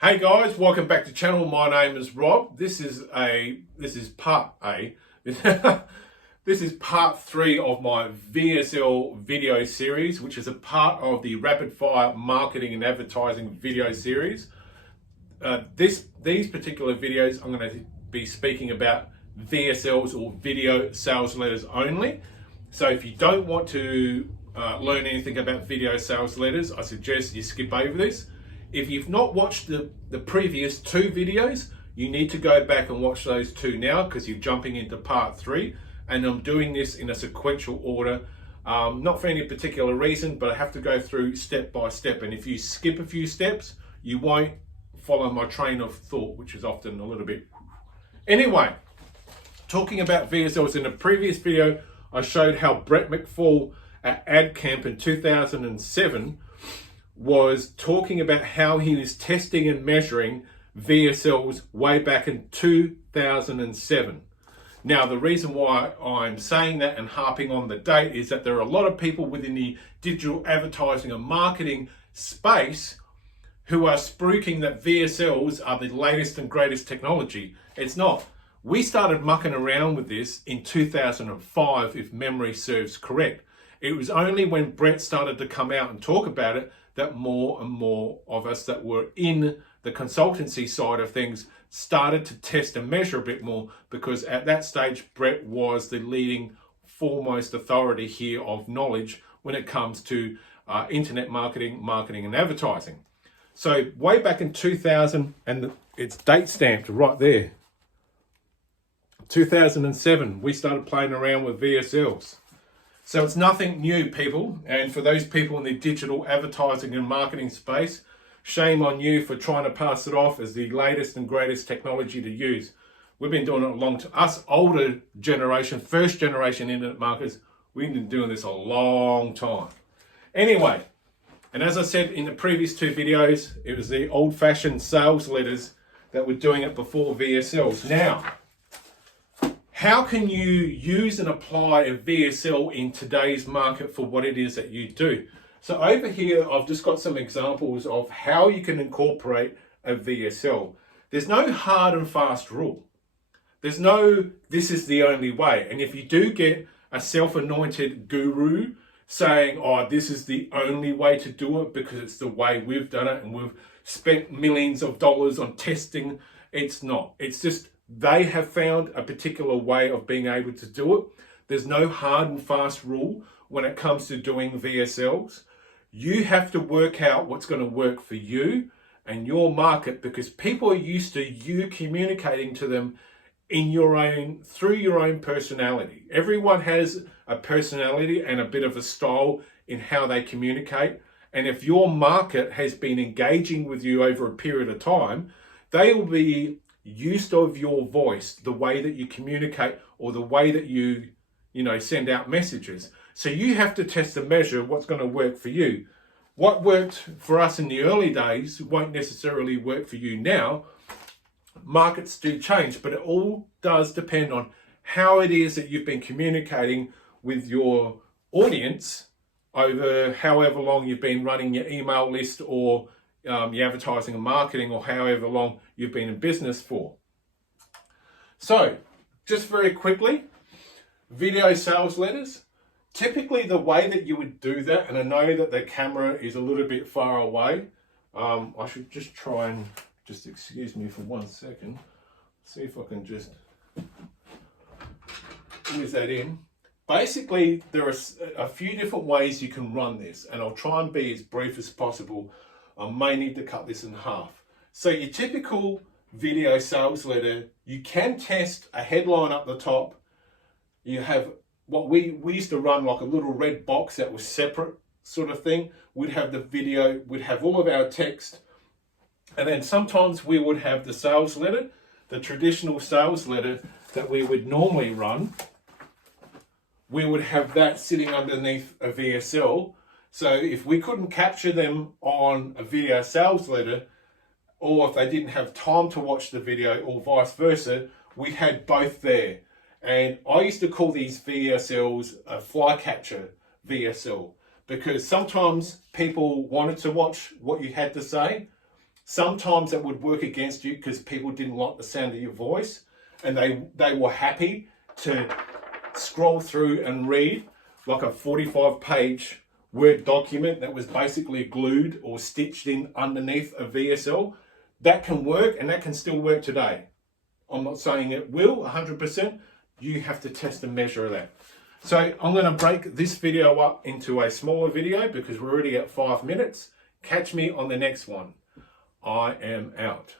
Hey guys, welcome back to the channel. My name is Rob. This is part A. This is part 3 of my VSL video series, which is a part of the rapid fire marketing and advertising video series. These particular videos, I'm going to be speaking about VSLs or video sales letters only. So if you don't want to learn anything about video sales letters, I suggest you skip over this. If you've not watched the previous 2 videos, you need to go back and watch those 2 now, because you're jumping into part 3, and I'm doing this in a sequential order, not for any particular reason, but I have to go through step by step, and if you skip a few steps, you won't follow my train of thought, which is often a little bit... Anyway, talking about VSLs, in the previous video, I showed how Brett McFall at AdCamp in 2007 was talking about how he was testing and measuring VSLs way back in 2007. Now, the reason why I'm saying that and harping on the date is that there are a lot of people within the digital advertising and marketing space who are spruiking that VSLs are the latest and greatest technology. It's not. We started mucking around with this in 2005, if memory serves correct. It was only when Brett started to come out and talk about it that more and more of us that were in the consultancy side of things started to test and measure a bit more, because at that stage, Brett was the leading foremost authority here of knowledge when it comes to internet marketing and advertising. So way back in 2000, and it's date stamped right there, 2007, we started playing around with VSLs. So it's nothing new, people. And for those people in the digital advertising and marketing space, shame on you for trying to pass it off as the latest and greatest technology to use. We've been doing it a long time. Us older generation, first generation internet marketers, we've been doing this a long time. Anyway, and as I said in the previous 2 videos, it was the old-fashioned sales letters that were doing it before VSLs. Now, how can you use and apply a VSL in today's market for what it is that you do? So over here, I've just got some examples of how you can incorporate a VSL. There's no hard and fast rule. There's no, this is the only way. And if you do get a self-anointed guru saying, oh, this is the only way to do it because it's the way we've done it and we've spent millions of dollars on testing, it's not. It's just, they have found a particular way of being able to do it. There's no hard and fast rule when it comes to doing VSLs. You have to work out what's going to work for you and your market, because people are used to you communicating to them in your own, through your own personality. Everyone has a personality and a bit of a style in how they communicate. And if your market has been engaging with you over a period of time, they will be used of your voice, the way that you communicate, or the way that you send out messages. So you have to test and measure what's going to work for you. What worked for us in the early days won't necessarily work for you now. Markets do change, but it all does depend on how it is that you've been communicating with your audience over however long you've been running your email list, or your advertising and marketing, or however long you've been in business for. So, just very quickly, video sales letters. Typically the way that you would do that, and I know that the camera is a little bit far away. I should just try and, just excuse me for 1 second. See if I can just whiz that in. Basically, there are a few different ways you can run this, and I'll try and be as brief as possible. I may need to cut this in half. So your typical video sales letter, you can test a headline up the top. You have what we used to run, like a little red box that was separate sort of thing. We'd have the video, we'd have all of our text. And then sometimes we would have the sales letter, the traditional sales letter that we would normally run. We would have that sitting underneath a VSL. So if we couldn't capture them on a video sales letter, or if they didn't have time to watch the video, or vice versa, we had both there. And I used to call these VSLs a flycatcher VSL, because sometimes people wanted to watch what you had to say. Sometimes that would work against you because people didn't like the sound of your voice, and they were happy to scroll through and read like a 45-page Word document that was basically glued or stitched in underneath a VSL. That can work, and that can still work today. I'm not saying it will 100%. You have to test and measure that. So I'm going to break this video up into a smaller video because we're already at 5 minutes. Catch me on the next one. I am out.